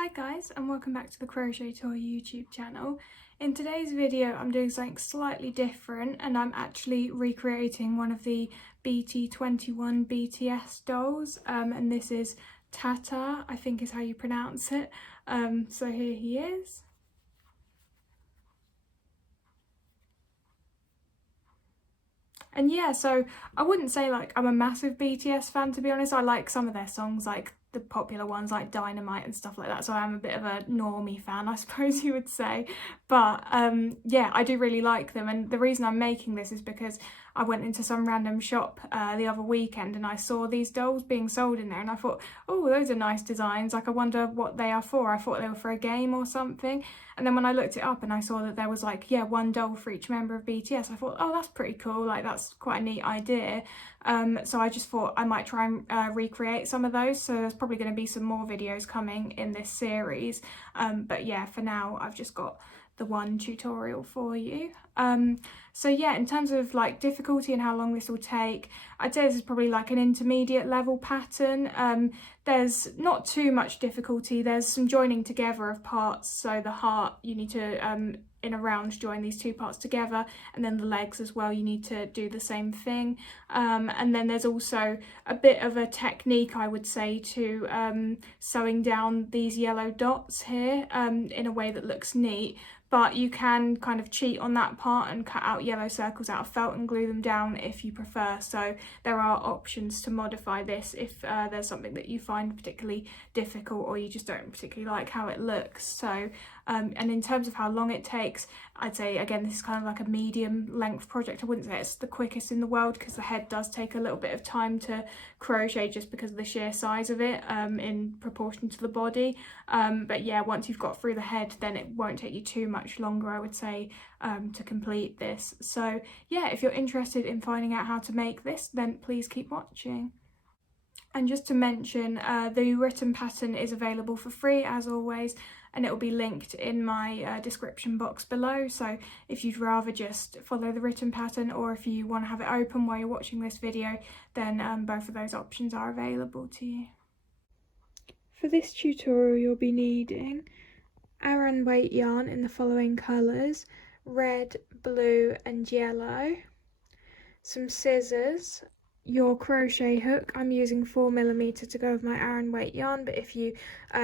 Hi guys, and welcome back to the Crochet Toy YouTube channel. In today's video I'm doing something slightly different and I'm actually recreating one of the BT21 BTS dolls, and this is Tata, I think is how you pronounce it. So here he is. And yeah, so I wouldn't say like I'm a massive BTS fan, to be honest. I like some of their songs, like the popular ones like Dynamite and stuff like that, so I am a bit of a normie fan, I suppose you would say. But yeah, I do really like them, and the reason I'm making this is because I went into some random shop the other weekend and I saw these dolls being sold in there, and I thought, oh, those are nice designs, like I wonder what they are for. I thought they were for a game or something, and then when I looked it up and I saw that there was like, yeah, one doll for each member of BTS, I thought, oh, that's pretty cool, like that's quite a neat idea. So I just thought I might try and recreate some of those, so there's probably going to be some more videos coming in this series, but yeah, for now I've just got the one tutorial for you. So yeah, in terms of like difficulty and how long this will take, I'd say this is probably like an intermediate level pattern. There's not too much difficulty. There's some joining together of parts, so the heart you need to in a round join these two parts together, and then the legs as well, you need to do the same thing. And then there's also a bit of a technique, I would say, to sewing down these yellow dots here in a way that looks neat. But you can kind of cheat on that part and cut out yellow circles out of felt and glue them down if you prefer. So there are options to modify this if there's something that you find particularly difficult or you just don't particularly like how it looks. So and in terms of how long it takes, I'd say again this is kind of like a medium length project. I wouldn't say it's the quickest in the world because the head does take a little bit of time to crochet just because of the sheer size of it in proportion to the body. But yeah, once you've got through the head, then it won't take you too much longer, I would say, to complete this. So yeah, if you're interested in finding out how to make this, then please keep watching. And just to mention, the written pattern is available for free as always, and it will be linked in my description box below. So if you'd rather just follow the written pattern, or if you want to have it open while you're watching this video, then both of those options are available to you. For this tutorial you'll be needing aran weight yarn in the following colours: red, blue and yellow, some scissors, your crochet hook. I'm using 4mm to go with my aran weight yarn, but if you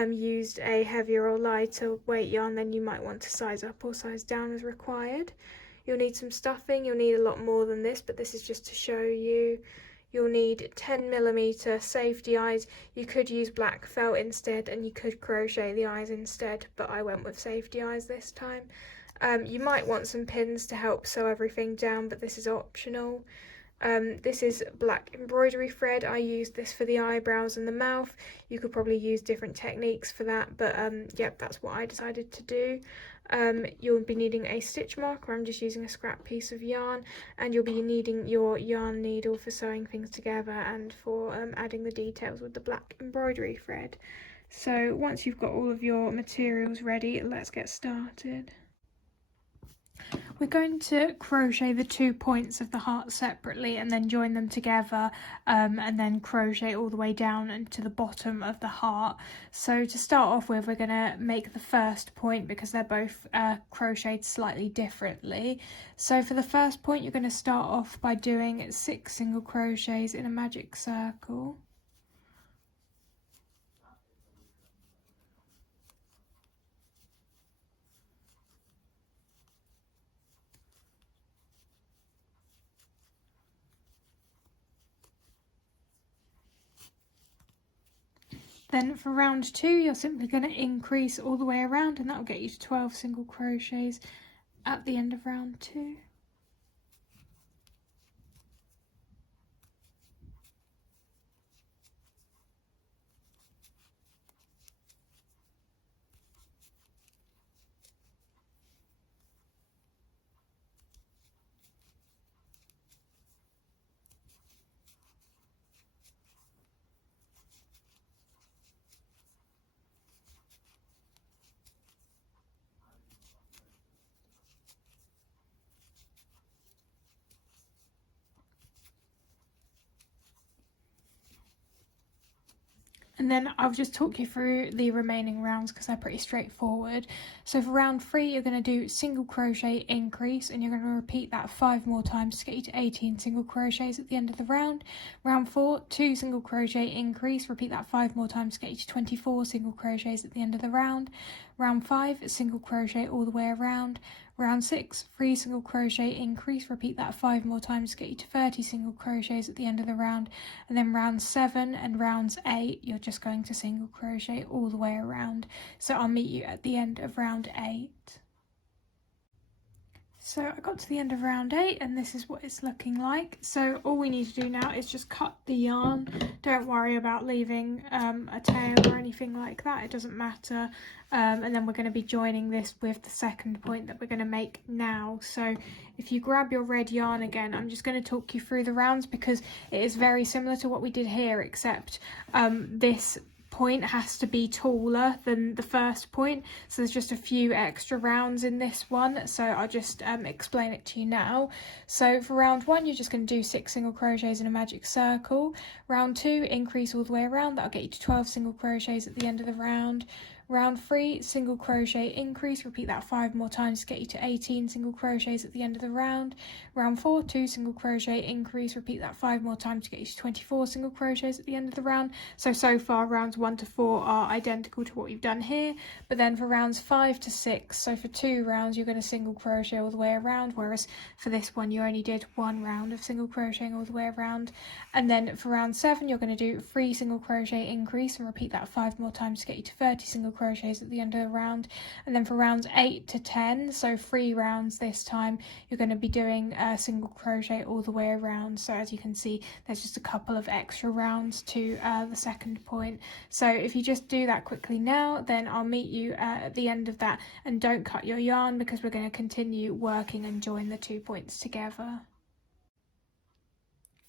used a heavier or lighter weight yarn, then you might want to size up or size down as required. You'll need some stuffing. You'll need a lot more than this, but this is just to show you. You'll need 10mm safety eyes. You could use black felt instead and you could crochet the eyes instead, but I went with safety eyes this time. You might want some pins to help sew everything down, but this is optional. This is black embroidery thread. I used this for the eyebrows and the mouth. You could probably use different techniques for that, but yep, that's what I decided to do. You'll be needing a stitch marker. I'm just using a scrap piece of yarn, and you'll be needing your yarn needle for sewing things together and for adding the details with the black embroidery thread. So once you've got all of your materials ready, let's get started. We're going to crochet the 2 points of the heart separately and then join them together, and then crochet all the way down and to the bottom of the heart. So to start off with, we're going to make the first point because they're both crocheted slightly differently. So for the first point, you're going to start off by doing 6 single crochets in a magic circle. Then for round 2, you're simply going to increase all the way around, and that will get you to 12 single crochets at the end of round 2. And then I'll just talk you through the remaining rounds because they're pretty straightforward. So for round 3, you're going to do single crochet increase, and you're going to repeat that 5 more times to get you to 18 single crochets at the end of the round. Round 4, 2 single crochet increase, repeat that 5 more times to get you to 24 single crochets at the end of the round. Round 5, single crochet all the way around. Round 6, 3 single crochet increase, repeat that 5 more times to get you to 30 single crochets at the end of the round. And then round 7 and rounds 8, you're just going to single crochet all the way around. So I'll meet you at the end of round 8. So I got to the end of round 8 and this is what it's looking like. So all we need to do now is just cut the yarn. Don't worry about leaving a tail or anything like that, it doesn't matter. And then we're going to be joining this with the second point that we're going to make now. So if you grab your red yarn again, I'm just going to talk you through the rounds because it is very similar to what we did here, except this point has to be taller than the first point, so there's just a few extra rounds in this one, so I'll just explain it to you now. So for round 1, you're just going to do 6 single crochets in a magic circle. Round 2, increase all the way around, that'll get you to 12 single crochets at the end of the round. Round 3, single crochet increase, repeat that 5 more times to get you to 18 single crochets at the end of the round. Round 4, 2 single crochet increase, repeat that 5 more times to get you to 24 single crochets at the end of the round. So far rounds 1 to 4 are identical to what you've done here, but then for rounds 5 to 6, so for 2 rounds you're going to single crochet all the way around, whereas for this one you only did 1 round of single crocheting all the way around. And then for round 7 you're going to do 3 single crochet increase and repeat that 5 more times to get you to 30 single crochets at the end of the round. And then for rounds 8 to 10, so 3 rounds this time, you're going to be doing a single crochet all the way around. So as you can see, there's just a couple of extra rounds to the second point. So if you just do that quickly now, then I'll meet you at the end of that, and don't cut your yarn because we're going to continue working and join the 2 points together.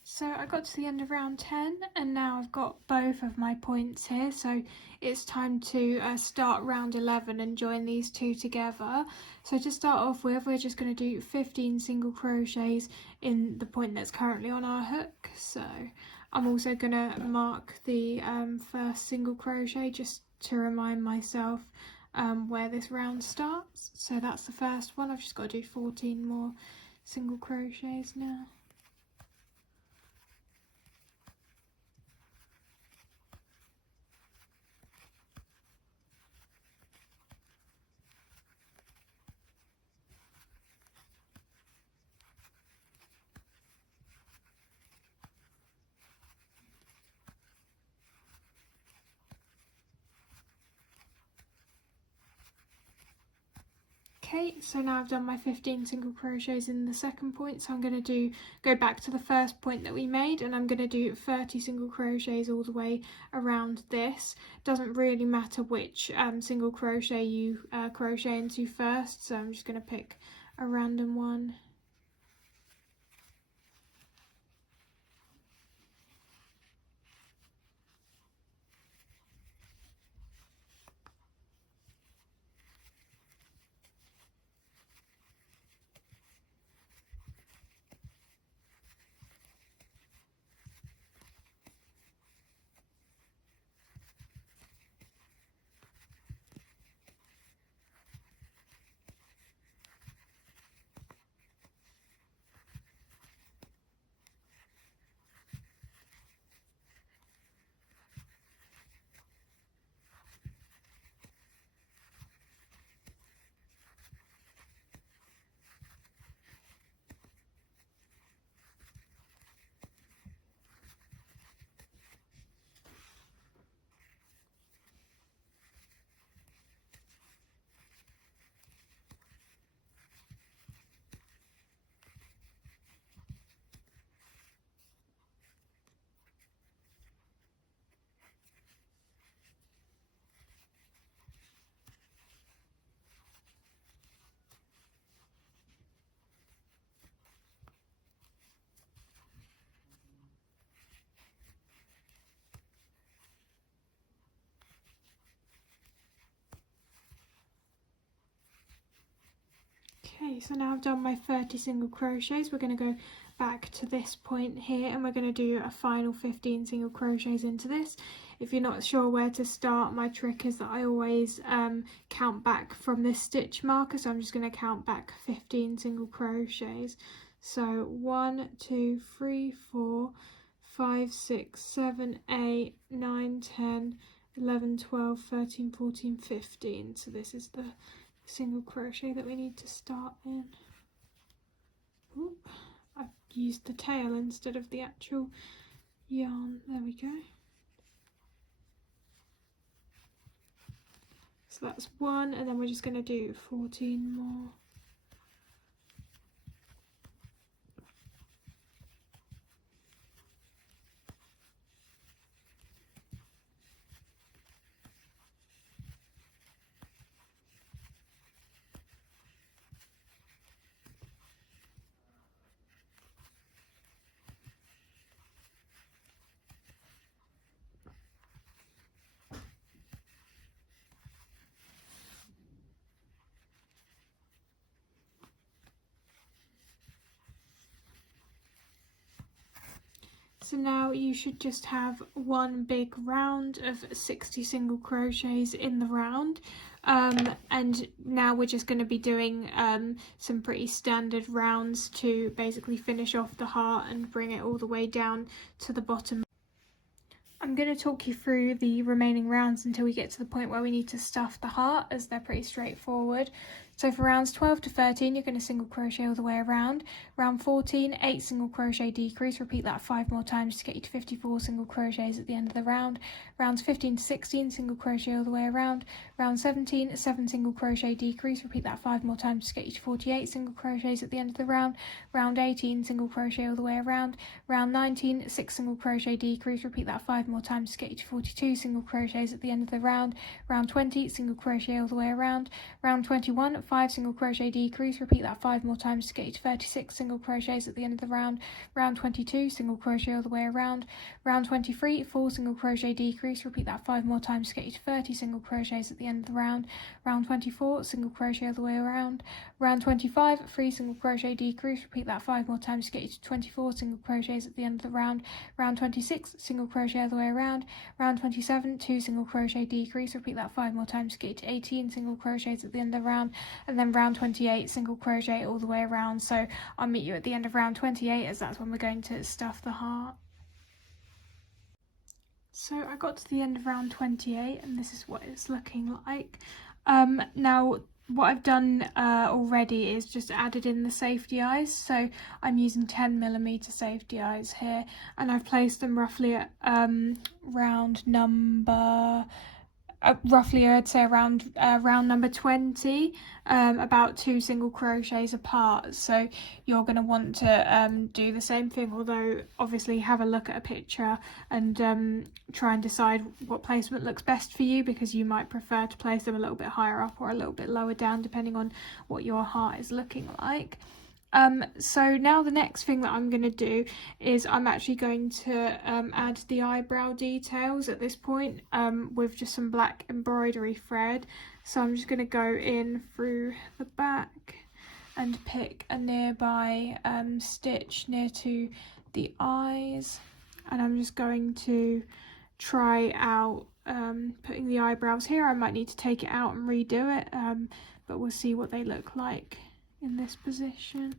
So I got to the end of round 10 and now I've got both of my points here, so it's time to start round 11 and join these 2 together. So to start off with, we're just going to do 15 single crochets in the point that's currently on our hook. So I'm also going to mark the first single crochet just to remind myself where this round starts. So that's the first one. I've just got to do 14 more single crochets now. Okay, so now I've done my 15 single crochets in the second point, so I'm going to go back to the first point that we made, and I'm going to do 30 single crochets all the way around this. Doesn't really matter which single crochet you crochet into first, so I'm just going to pick a random one. Okay, so now I've done my 30 single crochets. We're going to go back to this point here and we're going to do a final 15 single crochets into this. if you're not sure where to start, my trick is that I always count back from this stitch marker. So I'm just going to count back 15 single crochets. So 1, 2, 3, 4, 5, 6, 7, 8, 9, 10, 11, 12, 13, 14, 15. So this is the single crochet that we need to start in. Ooh, I've used the tail instead of the actual yarn. There we go. So that's 1, and then we're just going to do 14 more. So now you should just have one big round of 60 single crochets in the round, and now we're just going to be doing some pretty standard rounds to basically finish off the heart and bring it all the way down to the bottom. I'm going to talk you through the remaining rounds until we get to the point where we need to stuff the heart, as they're pretty straightforward. So for rounds 12 to 13, you're going to single crochet all the way around. Round 14, 8 single crochet decrease, repeat that 5 more times to get you to 54 single crochets at the end of the round. Rounds 15 to 16, single crochet all the way around. Round 17, 7 single crochet decrease, repeat that 5 more times to get you to 48 single crochets at the end of the round. Round 18, single crochet all the way around. Round 19, 6 single crochet decrease, repeat that 5 more times to get you to 42 single crochets at the end of the round. Round 20, single crochet all the way around. Round 21, 5 single crochet decrease, repeat that 5 more times to get you to 36 single crochets at the end of the round. Round 22, single crochet all the way around. Round 23, 4 single crochet decrease, repeat that 5 more times to get you to 30 single crochets at the end of the round. Round 24, single crochet all the way around. Round 25, 3 single crochet decrease, repeat that 5 more times to get you to 24 single crochets at the end of the round. Round 26, single crochet all the way around. Round 27, 2 single crochet decrease, repeat that 5 more times to get you to 18 single crochets at the end of the round. And then round 28, single crochet all the way around. So I'll meet you at the end of round 28, as that's when we're going to stuff the heart. So I got to the end of round 28, and this is what it's looking like. Now what I've done already is just added in the safety eyes. So I'm using 10mm safety eyes here, and I've placed them roughly at round number roughly I'd say around round number 20, about 2 single crochets apart. So you're going to want to do the same thing, although obviously have a look at a picture and try and decide what placement looks best for you, because you might prefer to place them a little bit higher up or a little bit lower down depending on what your heart is looking like. So now the next thing that I'm going to do is I'm actually going to add the eyebrow details at this point with just some black embroidery thread. So I'm just going to go in through the back and pick a nearby stitch near to the eyes, and I'm just going to try out putting the eyebrows here. I might need to take it out and redo it, but we'll see what they look like in this position.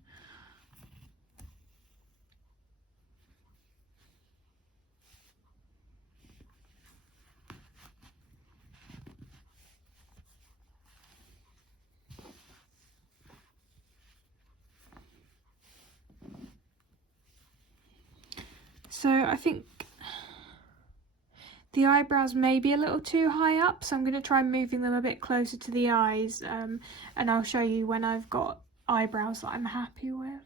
So I think the eyebrows may be a little too high up, so I'm going to try moving them a bit closer to the eyes, and I'll show you when I've got eyebrows that I'm happy with.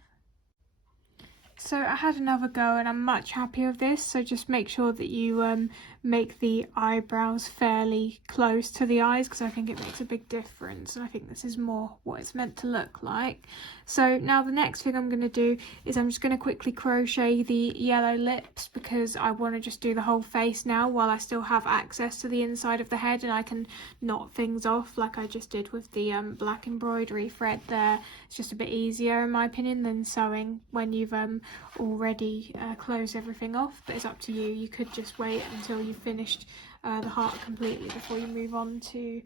So I had another go and I'm much happier with this, so just make sure that you make the eyebrows fairly close to the eyes, because I think it makes a big difference, and I think this is more what it's meant to look like. So now the next thing I'm going to do is I'm just going to quickly crochet the yellow lips, because I want to just do the whole face now while I still have access to the inside of the head, and I can knot things off like I just did with the black embroidery thread there. It's just a bit easier in my opinion than sewing when you've already closed everything off, but it's up to you. You could just wait until you've finished the heart completely before you move on to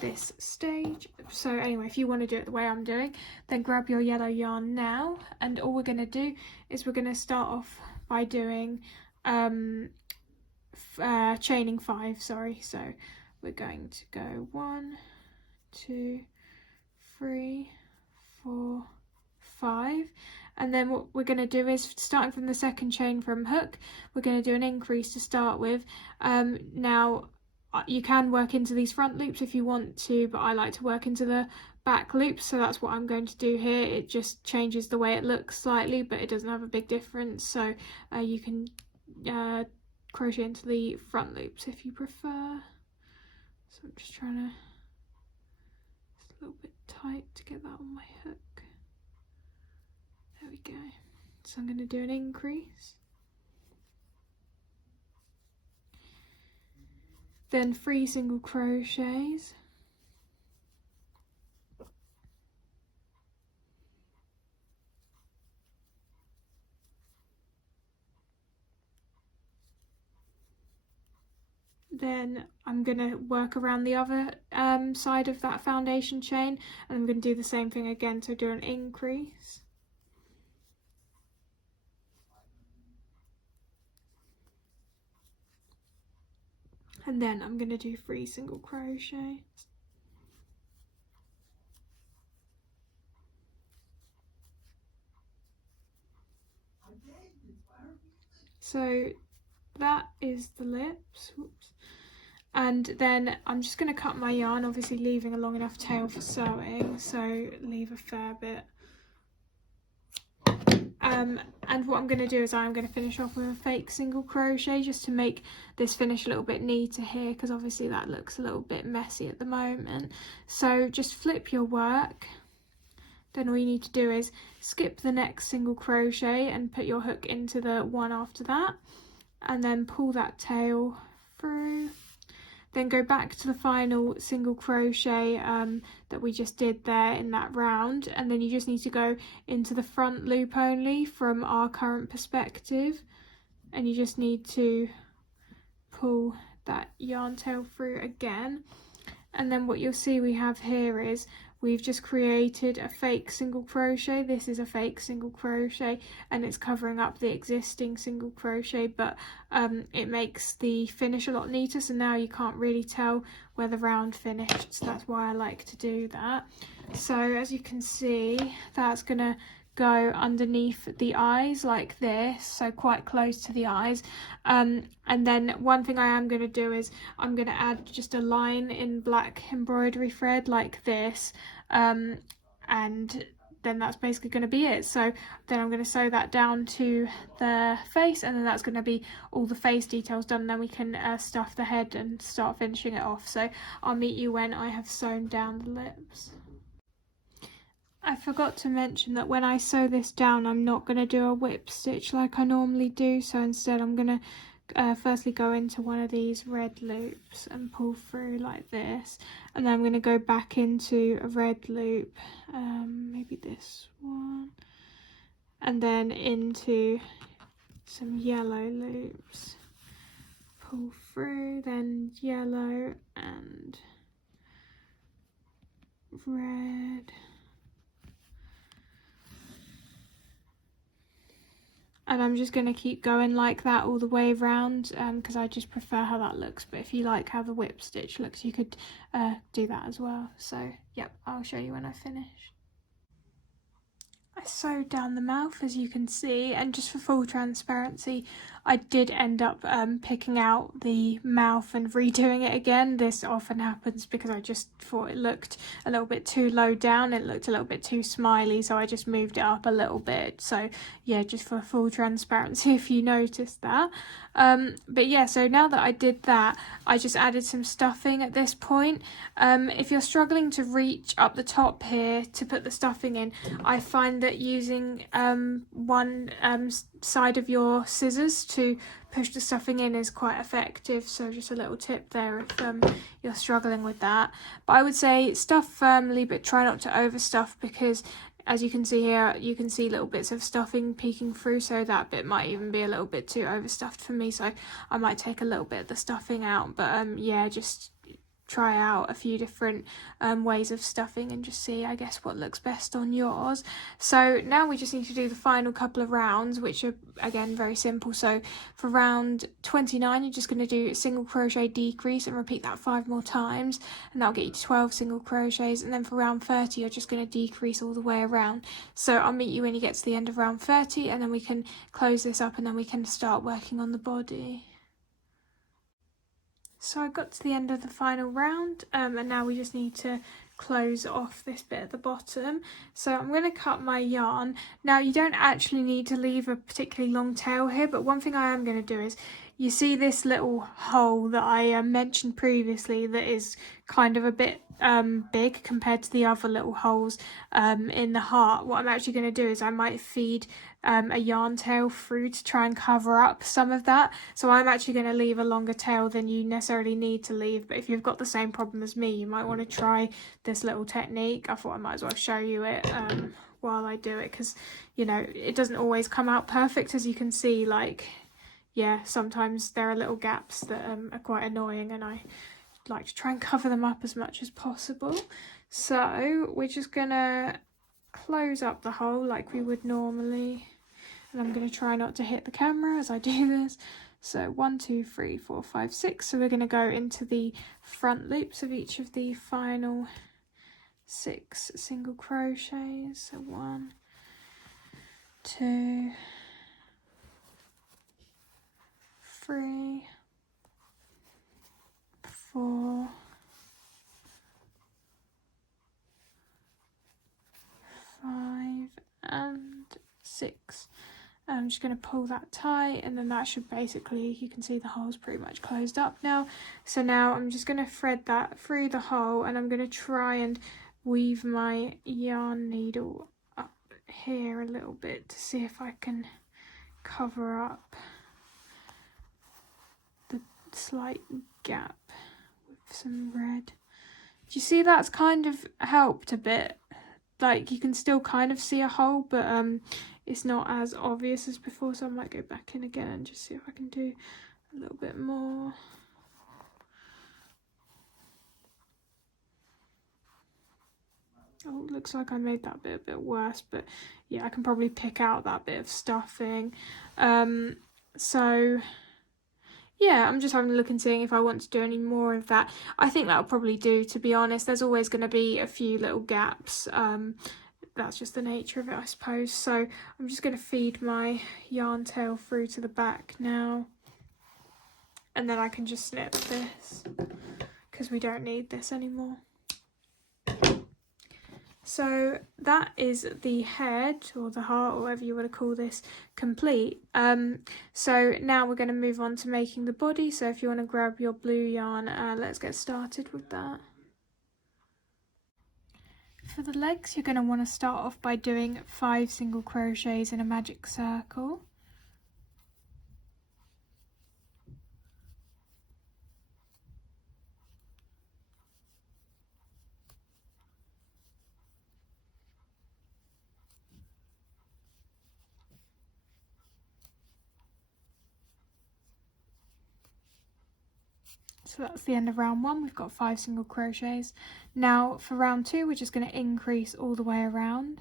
this stage. So anyway, if you want to do it the way I'm doing, then grab your yellow yarn now, and all we're going to do is we're going to start off by doing chaining 5, sorry. So we're going to go 1, 2, 3, 4, 5, and then what we're going to do is, starting from the second chain from hook, we're going to do an increase to start with. Now you can work into these front loops if you want to, but I like to work into the back loops, so that's what I'm going to do here. It just changes the way it looks slightly, but it doesn't have a big difference, so you can crochet into the front loops if you prefer. So I'm just trying to, it's a little bit tight to get that on my hook. There we go. So I'm going to do an increase, then 3 single crochets, then I'm going to work around the other side of that foundation chain, and I'm going to do the same thing again, so do an increase, and then I'm going to do 3 single crochets. So that is the lips. Whoops. And then I'm just going to cut my yarn, obviously leaving a long enough tail for sewing, so leave a fair bit. And what I'm going to do is I'm going to finish off with a fake single crochet just to make this finish a little bit neater here, because obviously that looks a little bit messy at the moment. So just flip your work, then all you need to do is skip the next single crochet and put your hook into the one after that, and then pull that tail through. Then go back to the final single crochet that we just did there in that round, and then you just need to go into the front loop only from our current perspective, and you just need to pull that yarn tail through again. And then what you'll see we have here is we've just created a fake single crochet. This is a fake single crochet and it's covering up the existing single crochet, but it makes the finish a lot neater, so now you can't really tell where the round finished, so that's why I like to do that. So as you can see, that's gonna go underneath the eyes like this, so quite close to the eyes. And then one thing I am going to do is I'm going to add just a line in black embroidery thread like this, and then that's basically going to be it. So then I'm going to sew that down to the face, and then that's going to be all the face details done, and then we can stuff the head and start finishing it off. So I'll meet you when I have sewn down the lips. I forgot to mention that when I sew this down, I'm not going to do a whip stitch like I normally do, so instead I'm going to firstly go into one of these red loops and pull through like this, and then I'm going to go back into a red loop, maybe this one, and then into some yellow loops, pull through, then yellow and red. And I'm just going to keep going like that all the way around, because I just prefer how that looks. But if you like how the whip stitch looks, you could do that as well. So, yep, I'll show you when I finish. I sewed down the mouth, as you can see, and just for full transparency, I did end up picking out the mouth and redoing it again. This often happens because I just thought it looked a little bit too low down, it looked a little bit too smiley, so I just moved it up a little bit. So yeah, just for full transparency if you noticed that. But yeah, so now that I did that, I just added some stuffing at this point. If you're struggling to reach up the top here to put the stuffing in, I find that using one side of your scissors to push the stuffing in is quite effective, so just a little tip there if you're struggling with that. But I would say stuff firmly, but try not to overstuff, because as you can see here, you can see little bits of stuffing peeking through, so that bit might even be a little bit too overstuffed for me, so I might take a little bit of the stuffing out. But yeah, just try out a few different ways of stuffing and just see, I guess, what looks best on yours. So now we just need to do the final couple of rounds, which are again very simple. So for round 29, you're just going to do single crochet decrease and repeat that 5 more times, and that'll get you to 12 single crochets. And then for round 30, you're just going to decrease all the way around. So I'll meet you when you get to the end of round 30, and then we can close this up and then we can start working on the body. So I got to the end of the final round, and now we just need to close off this bit at the bottom. So I'm going to cut my yarn. Now you don't actually need to leave a particularly long tail here, but one thing I am going to do is, you see this little hole that I mentioned previously that is kind of a bit big compared to the other little holes in the heart. What I'm actually going to do is I might feed a yarn tail through to try and cover up some of that. So I'm actually going to leave a longer tail than you necessarily need to leave, but if you've got the same problem as me, you might want to try this little technique. I thought I might as well show you it while I do it, because you know, it doesn't always come out perfect, as you can see. Like, yeah, sometimes there are little gaps that are quite annoying, and I like to try and cover them up as much as possible. So we're just gonna close up the hole like we would normally, and I'm going to try not to hit the camera as I do this. So 1 2 3 4 5 6, so we're going to go into the front loops of each of the final 6 single crochets. So 1 2 3 4 5 and 6. I'm just going to pull that tight, and then that should basically, you can see the hole's pretty much closed up now. So now I'm just going to thread that through the hole, and I'm going to try and weave my yarn needle up here a little bit to see if I can cover up the slight gap with some red. Do you see that's kind of helped a bit? Like, you can still kind of see a hole, but it's not as obvious as before, so I might go back in again and just see if I can do a little bit more. Oh, it looks like I made that bit a bit worse, but yeah, I can probably pick out that bit of stuffing. So yeah, I'm just having a look and seeing if I want to do any more of that. I think that'll probably do, to be honest. There's always going to be a few little gaps. That's just the nature of it, I suppose. So I'm just going to feed my yarn tail through to the back now, and then I can just snip this because we don't need this anymore. So that is the head, or the heart, or whatever you want to call this, complete. So now we're going to move on to making the body. So if you want to grab your blue yarn, let's get started with that. For the legs, you're going to want to start off by doing 5 single crochets in a magic circle. So that's the end of round 1. We've got 5 single crochets. Now for round 2, we're just going to increase all the way around.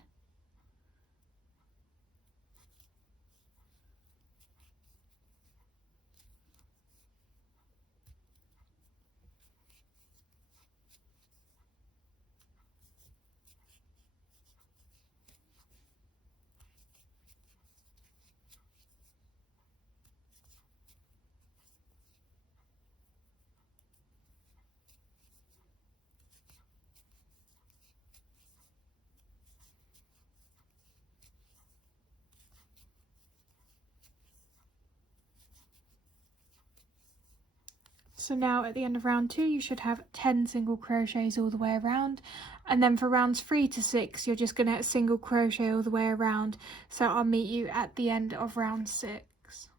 So now at the end of round 2, you should have 10 single crochets all the way around, and then for rounds 3 to 6, you're just going to single crochet all the way around. So I'll meet you at the end of round 6.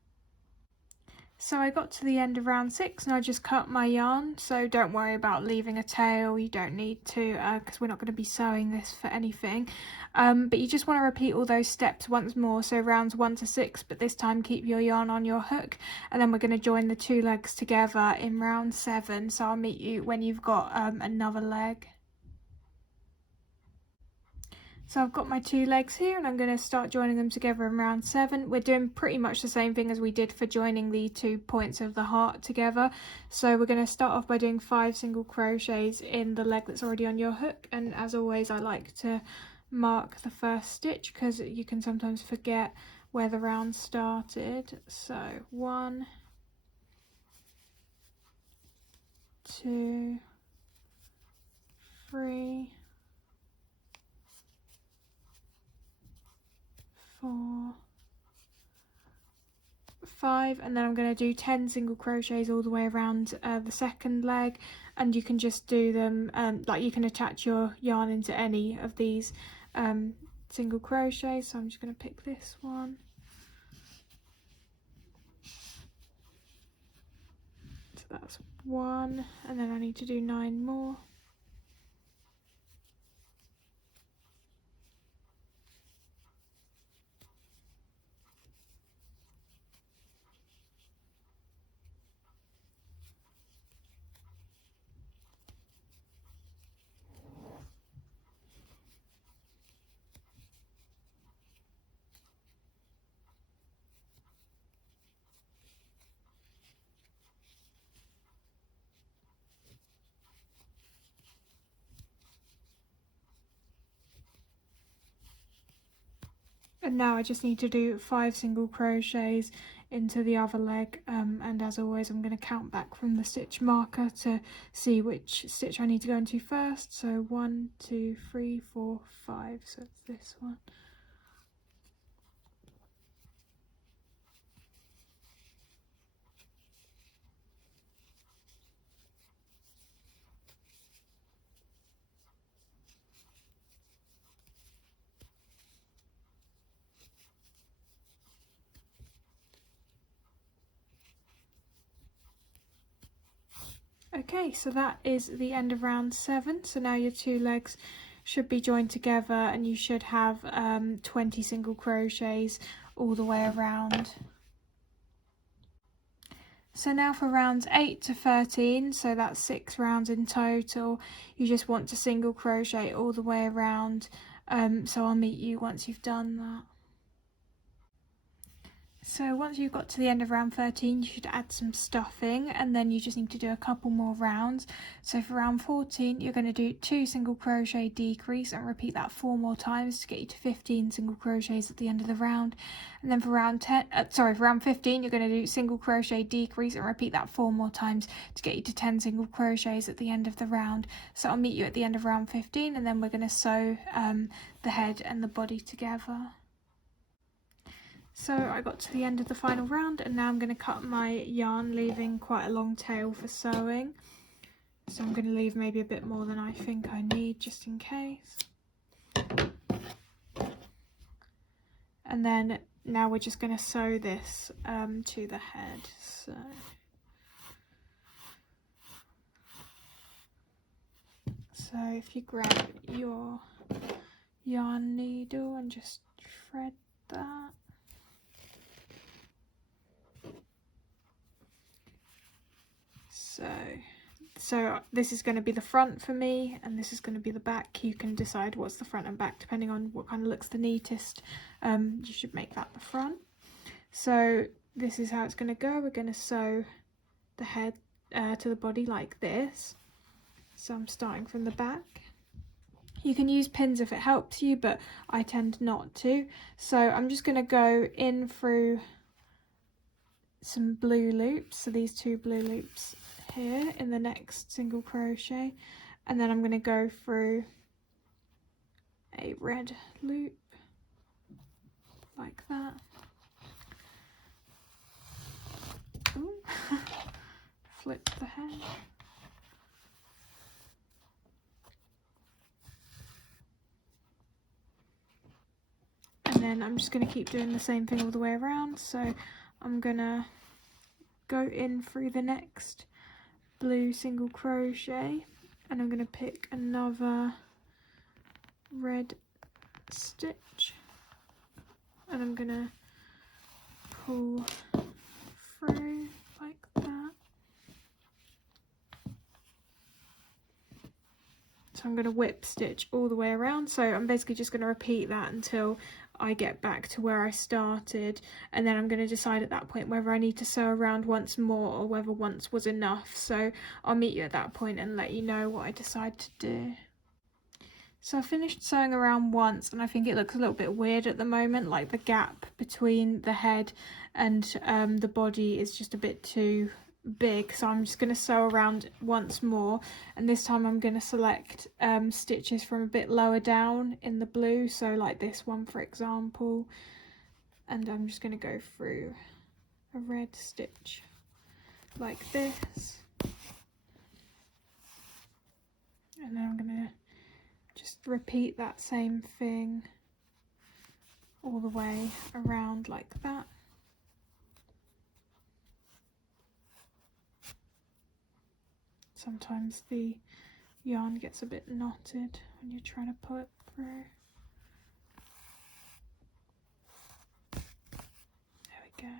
So I got to the end of round 6 and I just cut my yarn, so don't worry about leaving a tail, you don't need to, because we're not going to be sewing this for anything. But you just want to repeat all those steps once more, so rounds 1 to 6, but this time keep your yarn on your hook, and then we're going to join the 2 legs together in round 7, so I'll meet you when you've got another leg. So I've got my 2 legs here and I'm going to start joining them together in round 7. We're doing pretty much the same thing as we did for joining the 2 points of the heart together. So we're going to start off by doing 5 single crochets in the leg that's already on your hook, and as always I like to mark the first stitch because you can sometimes forget where the round started. So 1, 2, 3, 4, 5, and then I'm going to do 10 single crochets all the way around the second leg, and you can just do them like you can attach your yarn into any of these single crochets. So I'm just going to pick this one. So that's 1, and then I need to do 9 more. And now I just need to do 5 single crochets into the other leg, and as always I'm going to count back from the stitch marker to see which stitch I need to go into first. So 1, 2, 3, 4, 5, so it's this one. Okay, so that is the end of round 7. So now your 2 legs should be joined together and you should have 20 single crochets all the way around. So now for rounds 8 to 13, so that's 6 rounds in total, you just want to single crochet all the way around, so I'll meet you once you've done that. So once you've got to the end of round 13, you should add some stuffing, and then you just need to do a couple more rounds. So for round 14, you're going to do 2 single crochet decrease and repeat that 4 more times to get you to 15 single crochets at the end of the round. And then for round 15, you're going to do single crochet decrease and repeat that 4 more times to get you to 10 single crochets at the end of the round. So I'll meet you at the end of round 15, and then we're going to sew the head and the body together. So I got to the end of the final round, and now I'm going to cut my yarn, leaving quite a long tail for sewing. So I'm going to leave maybe a bit more than I think I need, just in case. And then now we're just going to sew this to the head. So if you grab your yarn needle and just thread that. So this is going to be the front for me, and this is going to be the back. You can decide what's the front and back depending on what kind of looks the neatest. You should make that the front. So this is how it's going to go. We're going to sew the head to the body like this. So I'm starting from the back. You can use pins if it helps you, but I tend not to. So I'm just going to go in through some blue loops, so these 2 blue loops here in the next single crochet, and then I'm going to go through a red loop like that. Ooh. Flip the head. And then I'm just going to keep doing the same thing all the way around. So I'm going to go in through the next blue single crochet, and I'm going to pick another red stitch, and I'm going to pull through like that. So I'm going to whip stitch all the way around, so I'm basically just going to repeat that until I get back to where I started, and then I'm going to decide at that point whether I need to sew around once more or whether once was enough. So I'll meet you at that point and let you know what I decide to do. So I finished sewing around once, and I think it looks a little bit weird at the moment, like the gap between the head and the body is just a bit too big, so I'm just going to sew around once more, and this time I'm going to select stitches from a bit lower down in the blue, so like this one for example, and I'm just going to go through a red stitch like this, and then I'm going to just repeat that same thing all the way around like that. Sometimes the yarn gets a bit knotted when you're trying to pull it through. There we go.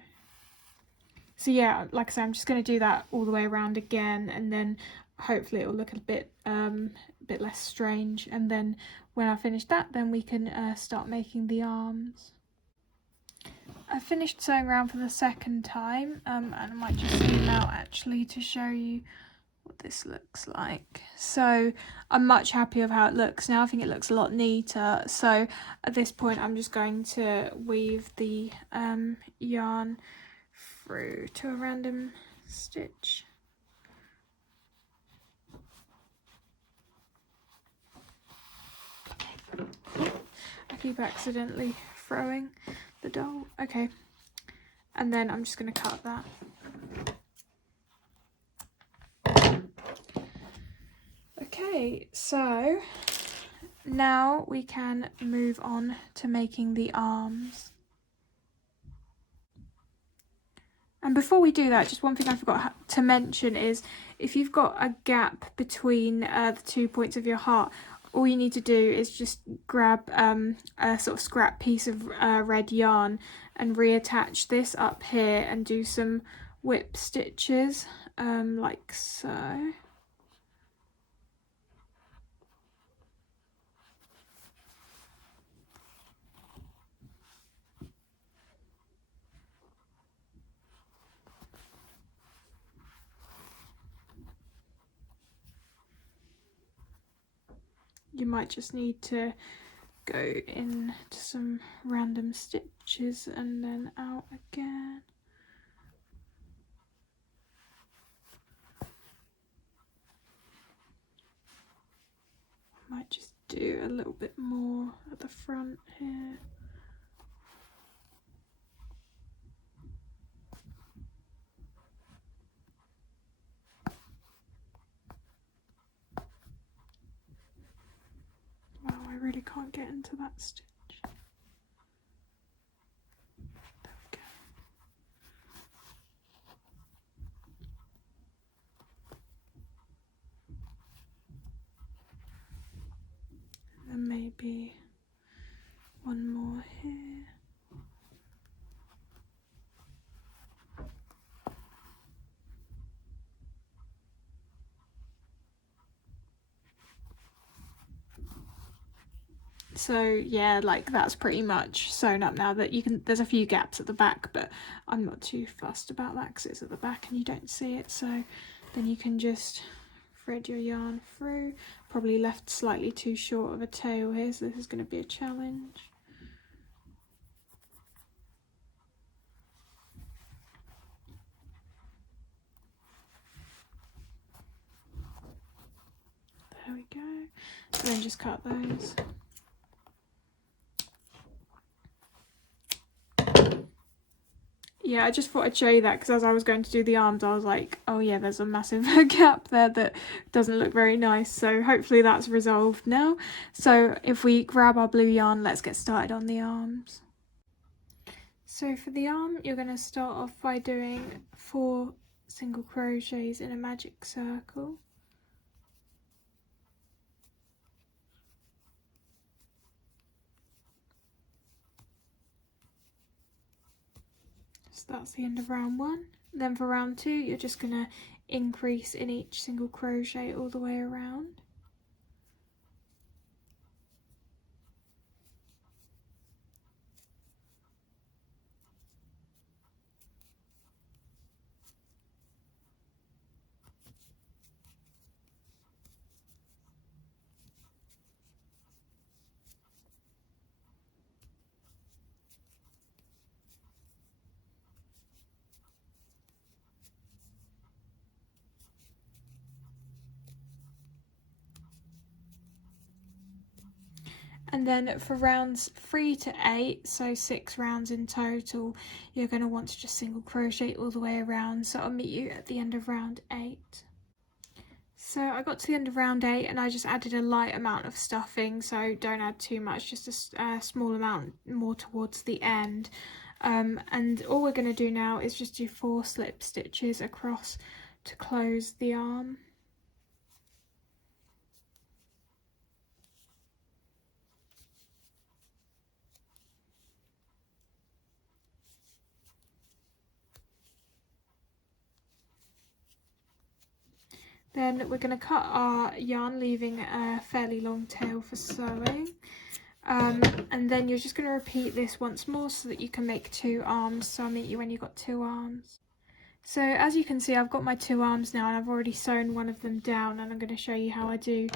So yeah, like I said, I'm just going to do that all the way around again, and then hopefully it will look a bit less strange, and then when I finish that, then we can start making the arms. I finished sewing around for the second time, and I might just zoom out actually to show you what this looks like. So I'm much happier with how it looks now. I think it looks a lot neater. So at this point I'm just going to weave the yarn through to a random stitch. I keep accidentally throwing the doll. Okay, and then I'm just going to cut that. Okay, so now we can move on to making the arms. And before we do that, just one thing I forgot to mention is if you've got a gap between the 2 points of your heart, all you need to do is just grab a sort of scrap piece of red yarn and reattach this up here and do some whip stitches like so. You might just need to go into some random stitches and then out again. I might just do a little bit more at the front here. Wow, I really can't get into that stitch. There we go. And then maybe one more here. So yeah, like that's pretty much sewn up now. That you can, there's a few gaps at the back, but I'm not too fussed about that because it's at the back and you don't see it. So then you can just thread your yarn through. Probably left slightly too short of a tail here, so this is going to be a challenge. There we go. And then just cut those. Yeah, I just thought I'd show you that because as I was going to do the arms, I was like, oh yeah, there's a massive gap there that doesn't look very nice. So hopefully that's resolved now. So if we grab our blue yarn, let's get started on the arms. So for the arm, you're going to start off by doing 4 single crochets in a magic circle. So that's the end of round 1. Then for round 2, you're just going to increase in each single crochet all the way around. And then for rounds 3 to 8, so 6 rounds in total, you're going to want to just single crochet all the way around. So I'll meet you at the end of round 8. So I got to the end of round 8 and I just added a light amount of stuffing, so don't add too much, just a small amount more towards the end. And all we're going to do now is just do 4 slip stitches across to close the arm. Then we're going to cut our yarn, leaving a fairly long tail for sewing. And then you're just going to repeat this once more so that you can make 2 arms. So I'll meet you when you've got 2 arms. So as you can see, I've got my 2 arms now and I've already sewn one of them down, and I'm going to show you how I do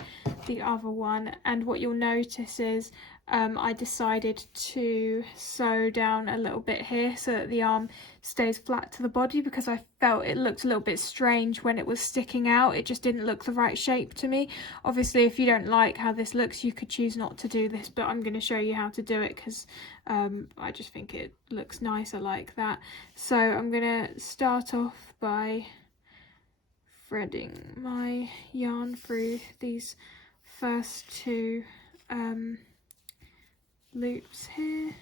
the other one. And what you'll notice is I decided to sew down a little bit here so that the arm stays flat to the body, because I felt it looked a little bit strange when it was sticking out. It just didn't look the right shape to me. Obviously, if you don't like how this looks, you could choose not to do this, but I'm going to show you how to do it because I just think it looks nicer like that. So I'm going to start off by threading my yarn through these first 2 loops here.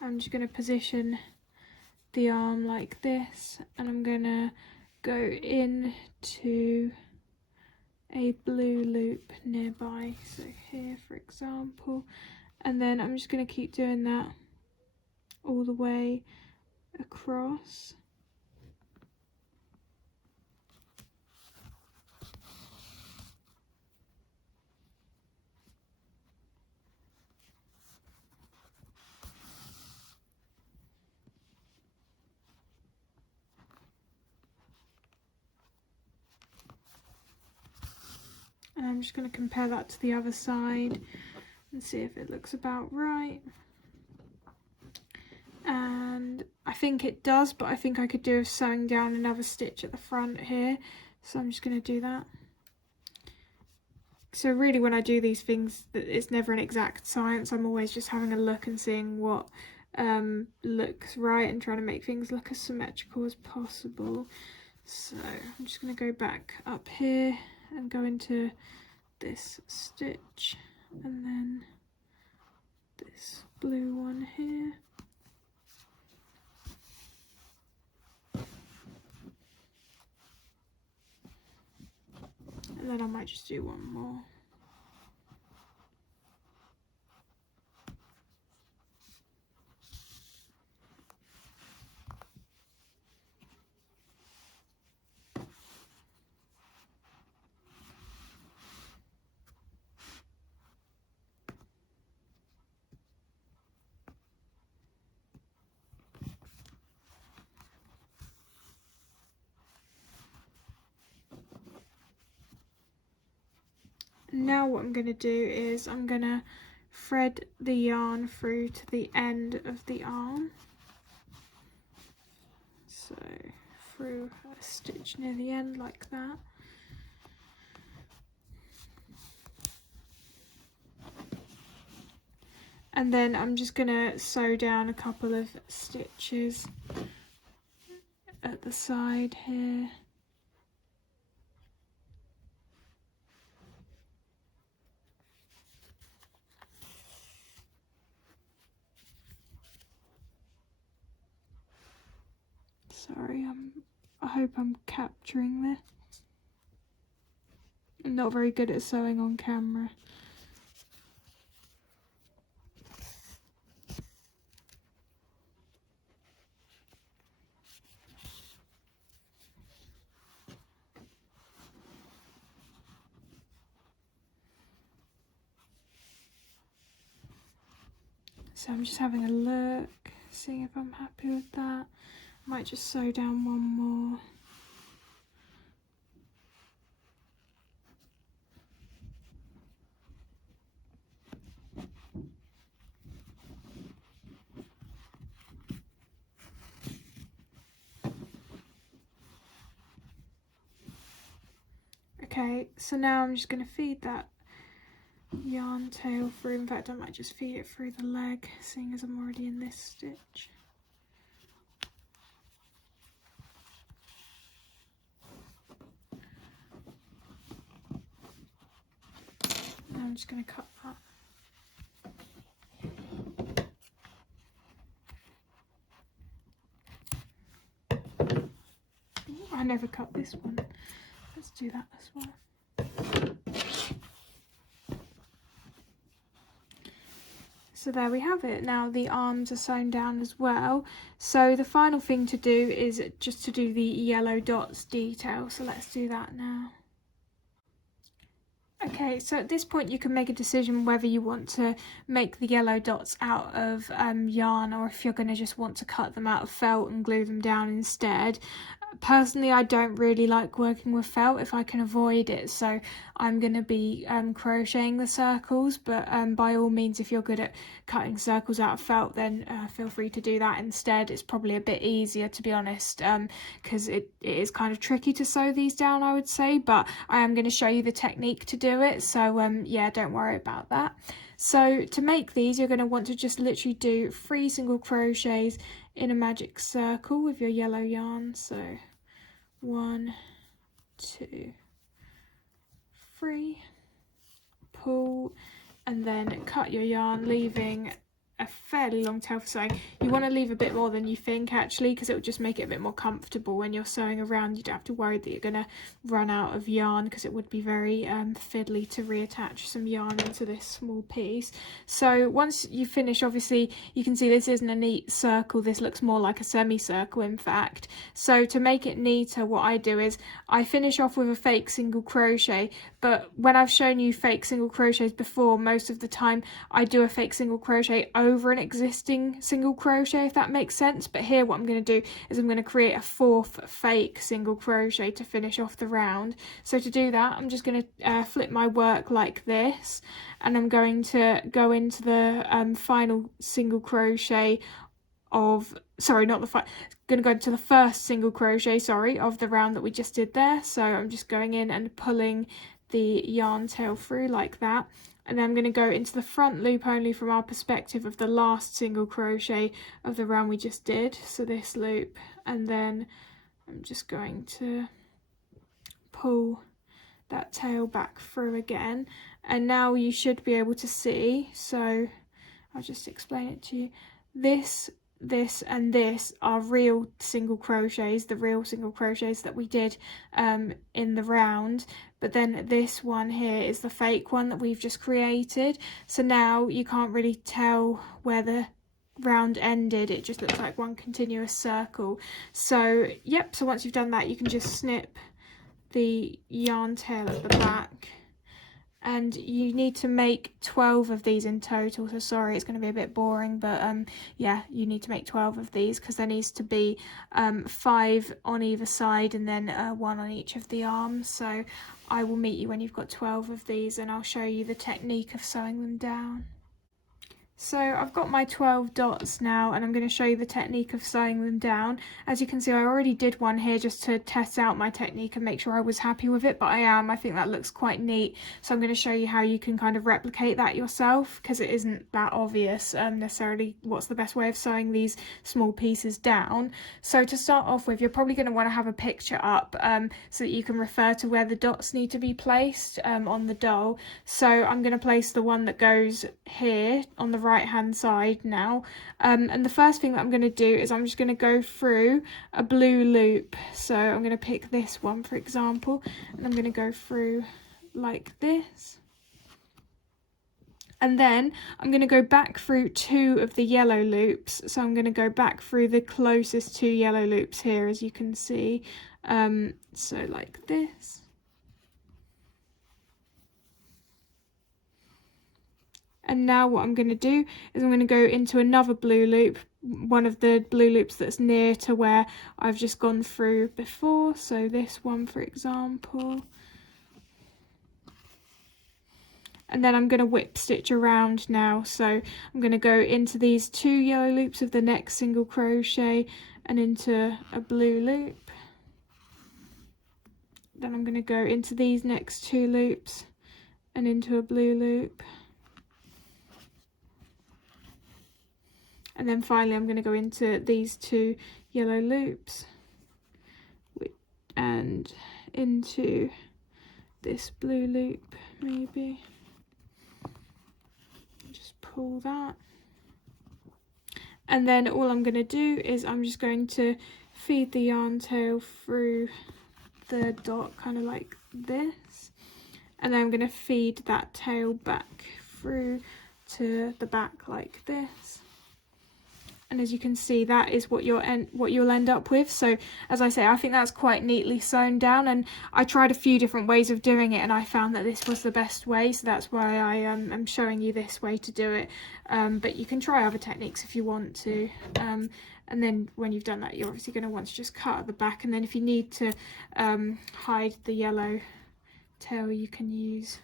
I'm just going to position the arm like this, and I'm going to go into a blue loop nearby, so here for example, and then I'm just going to keep doing that all the way across. And I'm just going to compare that to the other side and see if it looks about right. And I think it does, but I think I could do with sewing down another stitch at the front here. So I'm just going to do that. So really when I do these things, it's never an exact science. I'm always just having a look and seeing what looks right and trying to make things look as symmetrical as possible. So I'm just going to go back up here and go into this stitch and then this blue one here. And then I might just do one more. Now what I'm going to do is I'm going to thread the yarn through to the end of the arm. So through a stitch near the end like that. And then I'm just going to sew down a couple of stitches at the side here. Sorry, I hope I'm capturing this. I'm not very good at sewing on camera. So I'm just having a look, seeing if I'm happy with that. Might just sew down one more. Okay, so now I'm just going to feed that yarn tail through. In fact, I might just feed it through the leg, seeing as I'm already in this stitch. Now I'm just going to cut that. Ooh, I never cut this one. Let's do that as well. So there we have it. Now the arms are sewn down as well. So the final thing to do is just to do the yellow dots detail. So let's do that now. Okay, so at this point you can make a decision whether you want to make the yellow dots out of yarn, or if you're going to just want to cut them out of felt and glue them down instead. Personally, I don't really like working with felt if I can avoid it, so I'm going to be crocheting the circles, but by all means, if you're good at cutting circles out of felt, then feel free to do that instead. It's probably a bit easier, to be honest, because it is kind of tricky to sew these down, I would say, but I am going to show you the technique to do it, so yeah, don't worry about that. So to make these, you're going to want to just literally do 3 single crochets in a magic circle with your yellow yarn. So 1, 2, 3, pull, and then cut your yarn, leaving a fairly long tail for sewing. You want to leave a bit more than you think, actually, because it will just make it a bit more comfortable when you're sewing around. You don't have to worry that you're going to run out of yarn, because it would be very fiddly to reattach some yarn into this small piece. So once you finish, obviously you can see this isn't a neat circle. This looks more like a semicircle, in fact. So to make it neater, what I do is I finish off with a fake single crochet, but when I've shown you fake single crochets before, most of the time I do a fake single crochet over an existing single crochet, if that makes sense. But here what I'm going to do is I'm going to create a 4th fake single crochet to finish off the round. So to do that, I'm just going to flip my work like this, and I'm going to go into the final single crochet of, sorry, not the going to go into the first single crochet, sorry, of the round that we just did there. So I'm just going in and pulling the yarn tail through like that, and then I'm going to go into the front loop only from our perspective of the last single crochet of the round we just did, so this loop, and then I'm just going to pull that tail back through again, and now you should be able to see, so I'll just explain it to you. This and this are real single crochets, the real single crochets that we did in the round, but then this one here is the fake one that we've just created. So now you can't really tell where the round ended, it just looks like one continuous circle. So yep, so once you've done that, you can just snip the yarn tail at the back, and you need to make 12 of these in total. So sorry, it's going to be a bit boring, but yeah, you need to make 12 of these, because there needs to be 5 on either side, and then 1 on each of the arms. So I will meet you when you've got 12 of these, and I'll show you the technique of sewing them down. So I've got my 12 dots now, and I'm going to show you the technique of sewing them down. As you can see, I already did one here just to test out my technique and make sure I was happy with it, but I think that looks quite neat. So I'm going to show you how you can kind of replicate that yourself, because it isn't that obvious necessarily what's the best way of sewing these small pieces down. So to start off with, you're probably going to want to have a picture up so that you can refer to where the dots need to be placed on the doll. So I'm going to place the one that goes here on the right hand side now, and the first thing that I'm going to do is I'm just going to go through a blue loop. So I'm going to pick this one for example, and I'm going to go through like this. And then I'm going to go back through 2 of the yellow loops. So I'm going to go back through the closest 2 yellow loops here, as you can see. So like this. And now what I'm going to do is I'm going to go into another blue loop, one of the blue loops that's near to where I've just gone through before. So this one, for example. And then I'm going to whip stitch around now. So I'm going to go into these 2 yellow loops of the next single crochet and into a blue loop. Then I'm going to go into these next 2 loops and into a blue loop. And then finally I'm going to go into these 2 yellow loops and into this blue loop maybe. Just pull that. And then all I'm going to do is I'm just going to feed the yarn tail through the dot kind of like this. And then I'm going to feed that tail back through to the back like this. And as you can see, that is what you'll end up with. So as I say, I think that's quite neatly sewn down, and I tried a few different ways of doing it and I found that this was the best way, so that's why I am showing you this way to do it. But you can try other techniques if you want to. And then when you've done that, you're obviously going to want to just cut at the back, and then if you need to hide the yellow tail, you can use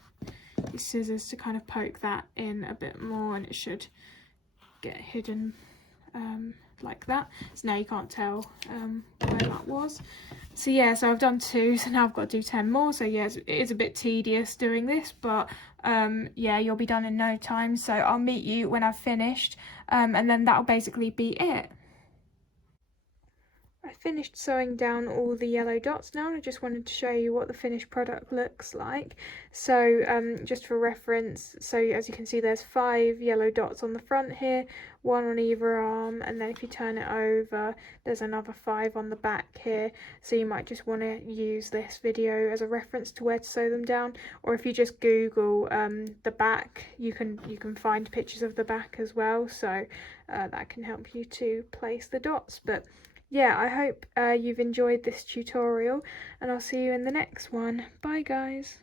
your scissors to kind of poke that in a bit more, and it should get hidden like that. So now you can't tell where that was. So yeah, so I've done 2, so now I've got to do 10 more. So yeah, it is a bit tedious doing this, but yeah, you'll be done in no time. So I'll meet you when I've finished, and then that'll basically be it. I finished sewing down all the yellow dots now, and I just wanted to show you what the finished product looks like. So just for reference, so as you can see there's 5 yellow dots on the front here, 1 on either arm, and then if you turn it over there's another 5 on the back here. So you might just want to use this video as a reference to where to sew them down, or if you just Google the back, you can find pictures of the back as well, so that can help you to place the dots. But yeah, I hope you've enjoyed this tutorial, and I'll see you in the next one. Bye guys!